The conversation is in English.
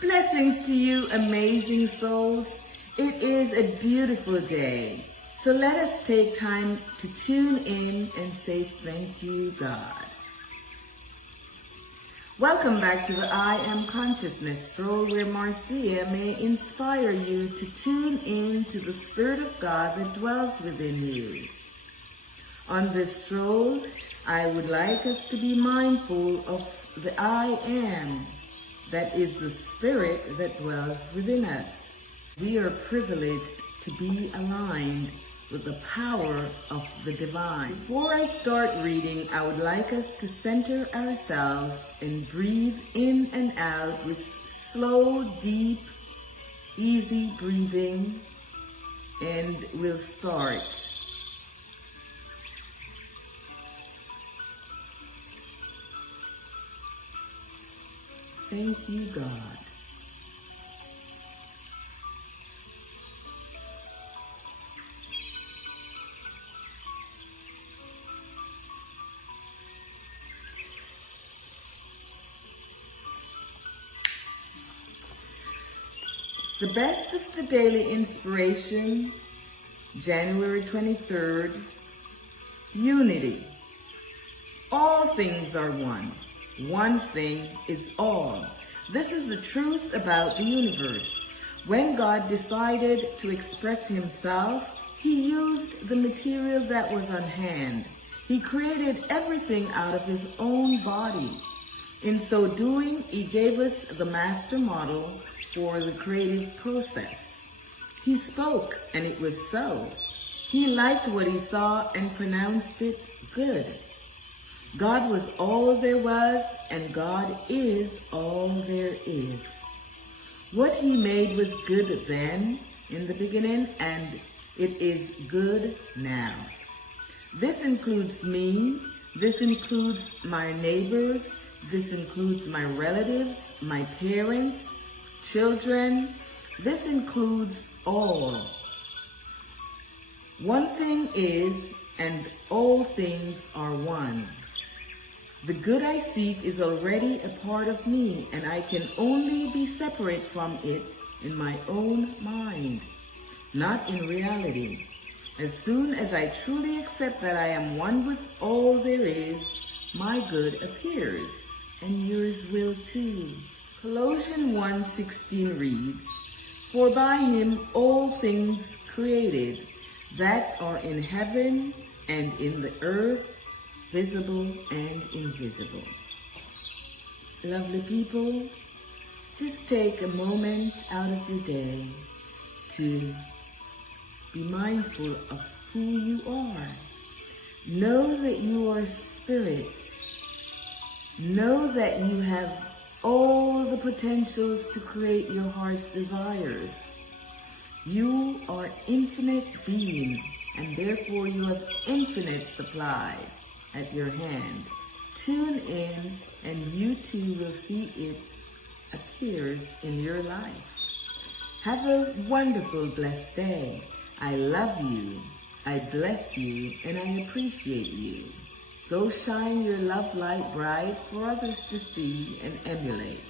Blessings to you, amazing souls. It is a beautiful day. So let us take time to tune in and say thank you, God. Welcome back to the I Am Consciousness Stroll, where Marcia may inspire you to tune in to the Spirit of God that dwells within you. On this stroll, I would like us to be mindful of the I Am, that is the Spirit that dwells within us. We are privileged to be aligned with the power of the divine. Before I start reading, I would like us to center ourselves and breathe in and out with slow, deep, easy breathing, and we'll start. Thank you, God. The best of the daily inspiration, January 23rd, unity. All things are one. One thing is all. This is the truth about the universe. When God decided to express himself, he used the material that was on hand. He created everything out of his own body. In so doing, he gave us the master model for the creative process. He spoke, and it was so. He liked what he saw and pronounced it good. God was all there was, and God is all there is. What he made was good then, in the beginning, and it is good now. This includes me, this includes my neighbors, this includes my relatives, my parents, children, this includes all. One thing is, and all things are one. The good I seek is already a part of me, and I can only be separate from it in my own mind, not in reality. As soon as I truly accept that I am one with all there is, my good appears, and yours will too. Colossians 1:16 reads, "For by him all things created, that are in heaven and in the earth, visible and invisible." Lovely people, just take a moment out of your day to be mindful of who you are. Know that you are spirit. Know that you have all the potentials to create your heart's desires. You are infinite being, and therefore you have infinite supply at your hand. Tune in, and you too will see it appears in your life. Have a wonderful, blessed day. I love you, I bless you, and I appreciate you. Go shine your love light bright for others to see and emulate.